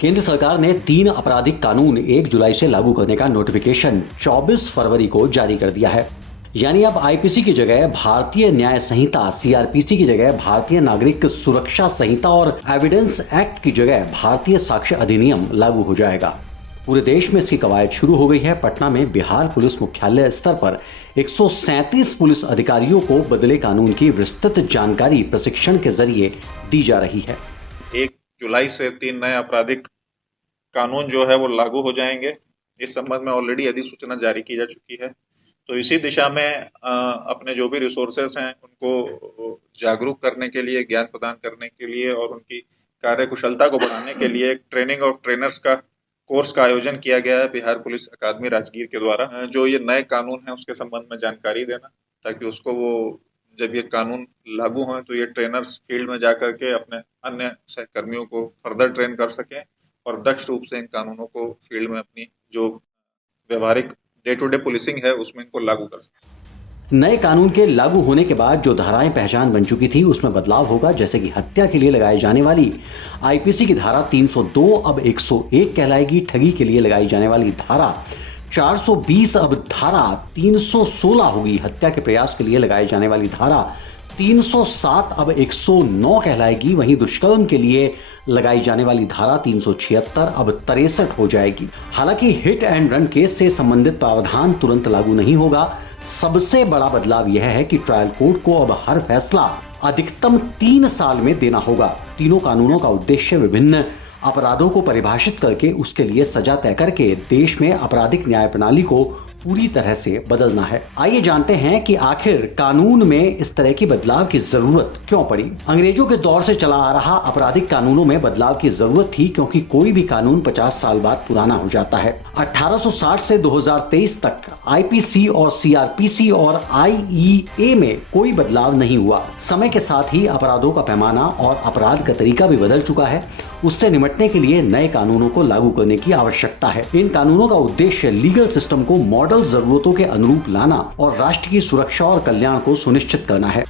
केंद्र सरकार ने 3 आपराधिक कानून 1 जुलाई से लागू करने का नोटिफिकेशन 24 फरवरी को जारी कर दिया है। यानी अब आईपीसी की जगह भारतीय न्याय संहिता, सीआरपीसी की जगह भारतीय नागरिक सुरक्षा संहिता और एविडेंस एक्ट की जगह भारतीय साक्ष्य अधिनियम लागू हो जाएगा। पूरे देश में इसकी कवायद शुरू हो गई है। पटना में बिहार पुलिस मुख्यालय स्तर पर 137 पुलिस अधिकारियों को बदले कानून की विस्तृत जानकारी प्रशिक्षण के जरिए दी जा रही है। 1 जुलाई से 3 नए आपराधिक कानून जो है वो लागू हो जाएंगे। इस संबंध में ऑलरेडी अधिसूचना जारी की जा चुकी है। तो इसी दिशा में अपने जो भी रिसोर्सेस हैं उनको जागरूक करने के लिए, ज्ञान प्रदान करने के लिए और उनकी कार्यकुशलता को बढ़ाने के लिए एक ट्रेनिंग ऑफ ट्रेनर्स का कोर्स का आयोजन किया गया है बिहार पुलिस अकादमी राजगीर के द्वारा। जो ये नए कानून हैं उसके संबंध में जानकारी देना, ताकि उसको वो जब ये कानून लागू हों तो ये ट्रेनर्स फील्ड में जाकर के अपने अन्य सहकर्मियों को फर्दर ट्रेन कर सकें और दक्ष रूप से इन कानूनों को फील्ड में अपनी जो व्यवहारिक डे टू डे पुलिसिंग है उसमें इनको लागू कर सकें। नए कानून के लागू होने के बाद जो धाराएं पहचान बन चुकी थी उसमें बदलाव होगा, जैसे कि हत्या के लिए लगाई जाने वाली आईपीसी की धारा 302 अब 101 कहलाएगी। ठगी के लिए लगाई जाने वाली धारा 420 अब धारा 316 होगी। हत्या के प्रयास के लिए लगाई जाने वाली धारा 307 अब 109 कहलाएगी। वहीं दुष्कर्म के लिए लगाई जाने वाली धारा 376 अब 63 हो जाएगी। हालांकि हिट एंड रन केस से संबंधित प्रावधान तुरंत लागू नहीं होगा। सबसे बड़ा बदलाव यह है कि ट्रायल कोर्ट को अब हर फैसला अधिकतम 3 साल में देना होगा। तीनों कानूनों का उद्देश्य विभिन्न अपराधों को परिभाषित करके उसके लिए सजा तय करके देश में आपराधिक न्याय प्रणाली को पूरी तरह से बदलना है। आइए जानते हैं कि आखिर कानून में इस तरह की बदलाव की जरूरत क्यों पड़ी। अंग्रेजों के दौर से चला आ रहा आपराधिक कानूनों में बदलाव की जरूरत थी, क्योंकि कोई भी कानून 50 साल बाद पुराना हो जाता है। 1860 से 2023 तक आईपीसी और सीआरपीसी और आईईए में कोई बदलाव नहीं हुआ। समय के साथ ही अपराधों का पैमाना और अपराध का तरीका भी बदल चुका है। उससे निपटने के लिए नए कानूनों को लागू करने की आवश्यकता है। इन कानूनों का उद्देश्य लीगल सिस्टम को मॉडल जरूरतों के अनुरूप लाना और राष्ट्र की सुरक्षा और कल्याण को सुनिश्चित करना है।